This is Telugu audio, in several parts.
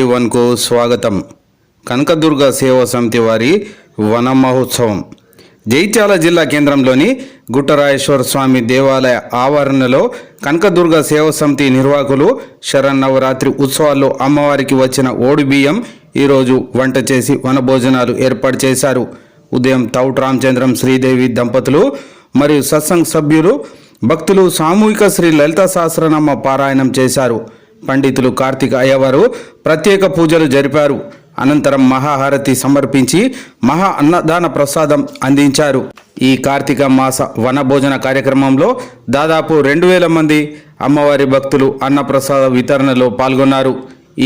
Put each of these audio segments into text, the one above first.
వన్కు స్వాగతం. కనకదుర్గ సేవా సమితి వారి వన మహోత్సవం. జైత్యాల జిల్లా కేంద్రంలోని గుట్టరాయేశ్వర స్వామి దేవాలయ ఆవరణలో కనకదుర్గ సేవా సమితి నిర్వాహకులు శరన్నవరాత్రి ఉత్సవాల్లో అమ్మవారికి వచ్చిన ఓడి బియ్యం ఈరోజు వంట చేసి వనభోజనాలు ఏర్పాటు చేశారు. ఉదయం తౌట్ రామచంద్రం శ్రీదేవి దంపతులు మరియు సత్సంగ్ సభ్యులు భక్తులు సామూహిక శ్రీ లలిత సహస్రనామ పారాయణం చేశారు. పండితులు కార్తీక అయ్యవారు ప్రత్యేక పూజలు జరిపారు. అనంతరం మహాహారతి సమర్పించి మహా అన్నదాన ప్రసాదం అందించారు. ఈ కార్తీక మాస వనభోజన కార్యక్రమంలో దాదాపు రెండు వేల మంది అమ్మవారి భక్తులు అన్నప్రసాద వితరణలో పాల్గొన్నారు.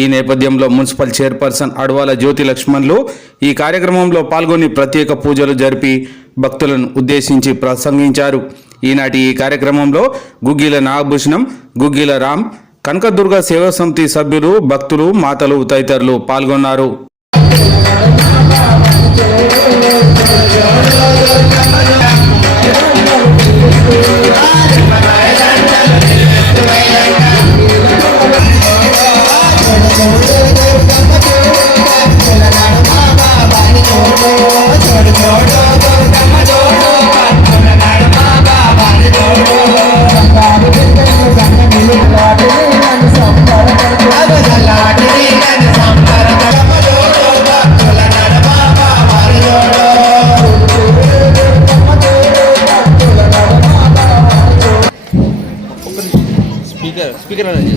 ఈ నేపథ్యంలో మున్సిపల్ చైర్పర్సన్ అడవాల జ్యోతి లక్ష్మణ్లు ఈ కార్యక్రమంలో పాల్గొని ప్రత్యేక పూజలు జరిపి భక్తులను ఉద్దేశించి ప్రసంగించారు. ఈనాటి ఈ కార్యక్రమంలో గుగ్గిల నాగభూషణం గుగ్గిల రామ్ కనకదుర్గ సేవా సమితి సభ్యులు భక్తులు మాతలు తదితరులు పాల్గొన్నారు. స్పీకర్ స్పీకర్ అనేది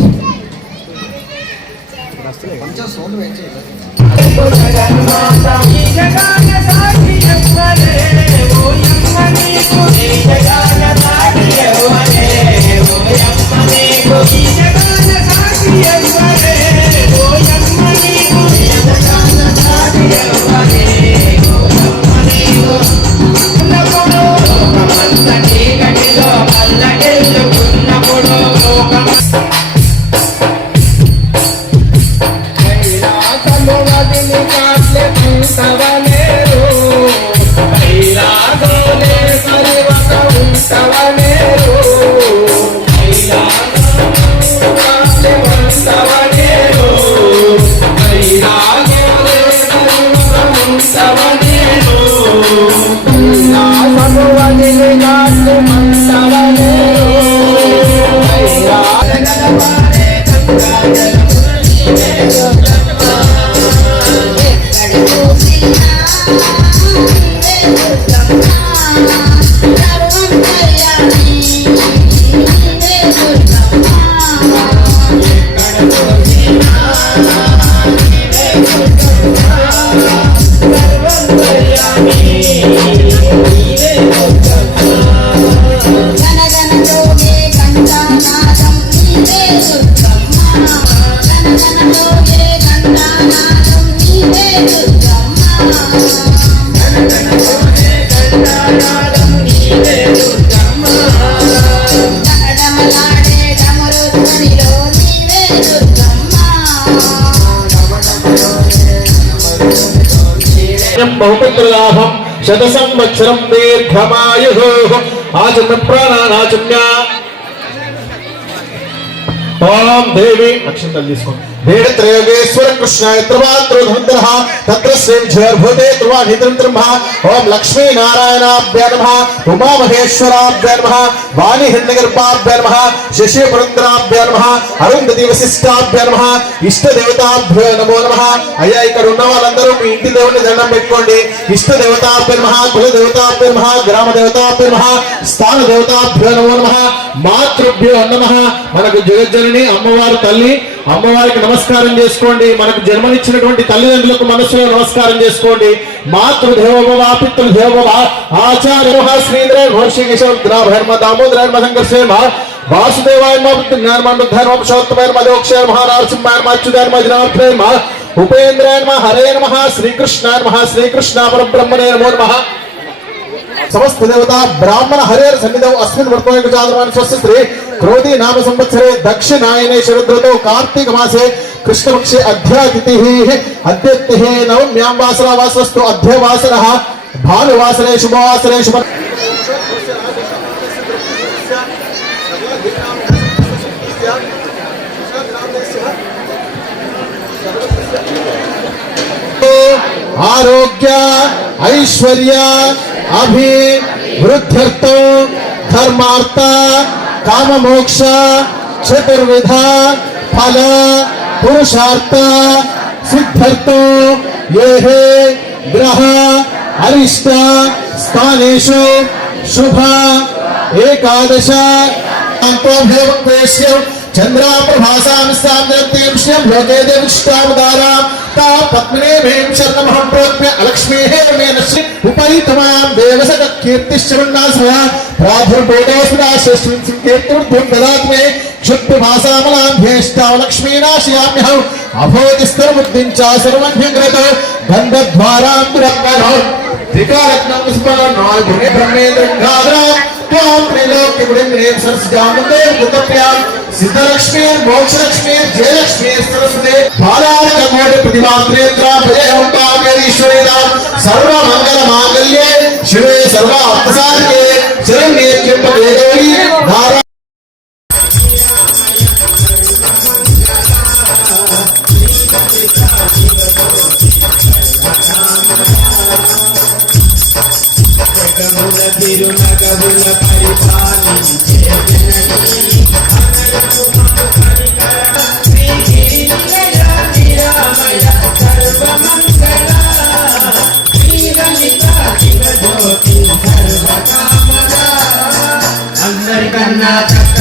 Yeah. బహుపుత్రలాభం శత సంవత్సరం దీర్ఘమాయు ఆచమ్య ప్రాణానాచమ్య ఓం దేవి అక్షంతలు తీసుకోండి వేడత్రయోగేశ్వర కృష్ణాయ త్రివాత్రోధంతర తత్ర శ్రీర్భూతే త్రివాణితంత్రమ ఓం లక్ష్మీ నారాయణాభ్య నమ ఉమా మహేశ్వరాభ్య నమ వాణి హిరణ్యగర్భాభ్య నమ శశి పురంధరాభ్య నమ అరుంధతి వశిష్టాభ్య నమ ఇష్ట దేవతాభ్య నమో నమ. అయ్యా ఇక్కడ ఉన్న వాళ్ళందరూ మీ ఇంటి దేవుని దండం పెట్టుకోండి. ఇష్ట దేవతాభ్య నమ కుల దేవతాభ్య నమ గ్రామ దేవతాభ్య నమ స్థాన దేవతాభ్య నమో నమ మాతృభ్యో నమ. మనకు జగజ్జనని అమ్మవారు తల్లి అమ్మవారికి నమస్కారం చేసుకోండి. మనకు జన్మనిచ్చినటువంటి తల్లిదండ్రులకు మనసులో నమస్కారం చేసుకోండి. మాతృదేవోభవ పితృదేవోభవ ఆచార్య శ్రీధర మహర్షి కిశోర్ దామోదర సంఘర్షేమ వాసుదేవాయ ధర్మోత్సవాయ మధోక్షయ మహారాజసింహాయ అచ్యుతాయ మజనాథ్యయ ఉపేంద్రాయ నమ హరే నమ శ్రీకృష్ణాయ నమ శ్రీకృష్ణ పరబ్రహ్మణే నమో నమ. సమస్త దేవత బ్రాహ్మణ హరేర్ సన్నిధౌ అస్మిన్ వర్తమాన శ్రీ क्रोधी नाम संवत्सरे दक्षिणायने शरदृतौ कार्तीकमासे कृष्णपक्षे अध्यातिथिः अद्यतिः नवम्यां वासरा वासरस्तु अध्यवासरः, भानुवासरे शुभवासरे शुभ आरोग्य, ऐश्वर्य, अभी वृद्धि धर्मार्थ కామమోక్ష చతుర్విధ ఫల పురుషార్థ సిద్ధ్యర్థం ఏ హే గ్రహ అరిష్ట స్థానేషు శుభ ఏకాదశ. చంద్రాప్రభాసామిస్తాం లోకే దేవిష్టావతారాం తా పద్మినే మేం శరణమహం ప్రోత్మ్య అలక్ష్మీః మేన శ్రీ ఉపైతమాం దేవసక కీర్తిశ్చరణాసన ప్రాధుర్భూతోస్మినా శ్రేష్ఠం కీర్తిర్ధుం దదాత్ మే భేష్టావలక్ష్మీనాశయామ్యహం అభోతిస్తరబుద్ధిం చ గంధద్వారాం త్రికారత్నం స్మరణాల్ భునే బ్రహ్మేంద్ర గాధరా త్వాం త్రిలోక్యముడింద్రేం సరస్జాముందే ముతప్యాం సిద్ధలక్ష్మీ మోక్షలక్ష్మీ జయలక్ష్మీ సరస్వతే బాలారకమోటి ప్రతిమాత్రేత్ర భయం పాపేరీశ్వరేణ సర్వమంగళ మాంగళ్యే శివే సర్వ అర్థసారికే శరణ్యేత్యంప దేవీ నారా I'm Manana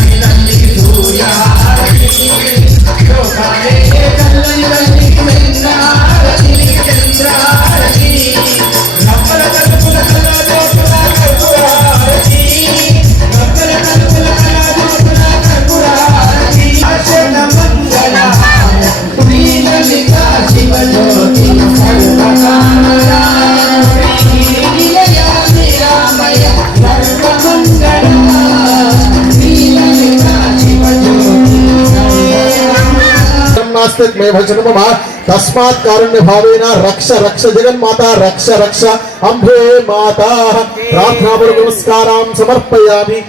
भजन मम तस्मात् कारुण्य रक्ष रक्ष जगन्माता, रक्ष रक्ष अंबे माता। प्रार्थना पर नमस्कारां समर्पयामि।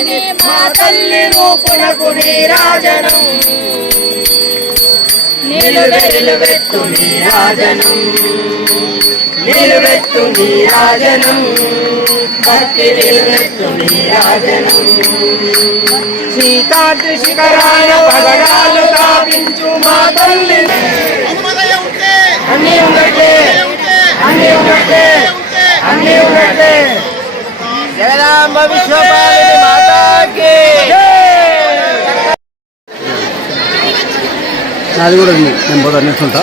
వాసిని మా తల్లి రూపునకు నీరాజనం నిలువెలువెత్తు నీరాజనం నిలువెత్తు నీరాజనం భక్తి నిలువెత్తు నీరాజనం సీతాద్రి శిఖరాల పగడాలు స్థాపించు మా తల్లి అన్నీ ఉన్నట్టే అన్నీ ఉన్నట్టే అన్నీ ఉన్నట్టే జగదాంబ విశ్వపాల నాది కూడా ఉంది. నేను పోతా నిల్చుంటా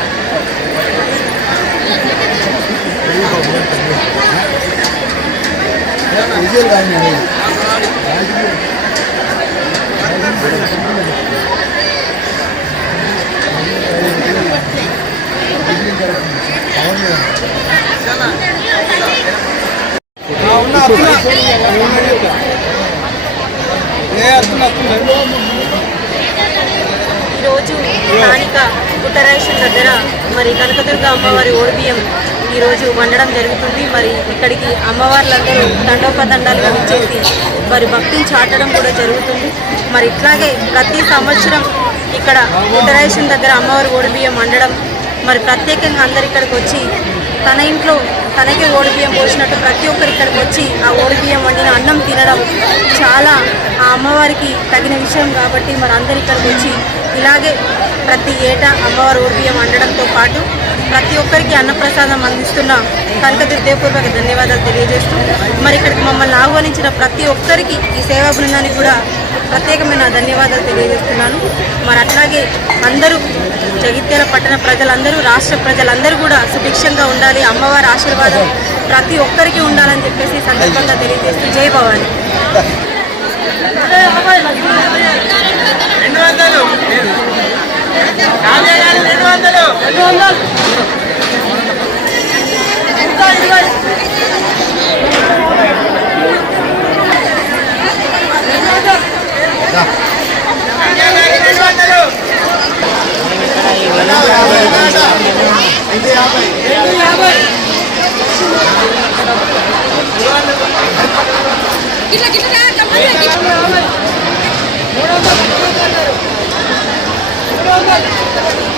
ఈరోజు స్థానిక ఉత్తరాయశం దగ్గర మరి కనకదుర్గ అమ్మవారి ఓడిబియ్యం ఈరోజు వండడం జరుగుతుంది. మరి ఇక్కడికి అమ్మవార్లందరూ తండోపతండాలుగా విచ్చేసి మరి భక్తిని చాటడం కూడా జరుగుతుంది. మరి ఇట్లాగే ప్రతి సంవత్సరం ఇక్కడ ఉత్తరాయశం దగ్గర అమ్మవారి ఓడిబియ్యం వండడం మరి ప్రత్యేకంగా అందరు ఇక్కడికి వచ్చి తన ఇంట్లో తనకే ఓడిబియ్యం పోసినట్టు ప్రతి ఒక్కరు ఇక్కడికి వచ్చి ఆ ఓడిబియ్యం వండిన అన్నం తినడం చాలా ఆ అమ్మవారికి తగిన విషయం కాబట్టి మరి అందరు ఇక్కడికి వచ్చి ఇలాగే ప్రతి ఏటా అమ్మవారి ఓడిబియ్యం వండడంతో పాటు ప్రతి ఒక్కరికి అన్నప్రసాదం అందిస్తున్న కనుక హృదయపూర్వక ధన్యవాదాలు తెలియజేస్తూ మరి ఇక్కడికి మమ్మల్ని ఆహ్వానించిన ప్రతి ఒక్కరికి ఈ సేవా బృందానికి కూడా ప్రత్యేకమైన ధన్యవాదాలు తెలియజేస్తున్నాను. మరి అట్లాగే అందరూ జగిత్యాల పట్టణ ప్రజలందరూ రాష్ట్ర ప్రజలందరూ కూడా సుభిక్షంగా ఉండాలి అమ్మవారి ఆశీర్వాదం ప్రతి ఒక్కరికి ఉండాలని చెప్పేసి సందర్భంగా తెలియజేస్తూ జై భవాని. రెండు వందలు. యాభై. గారు రెండు వందలు. ¡Vamos!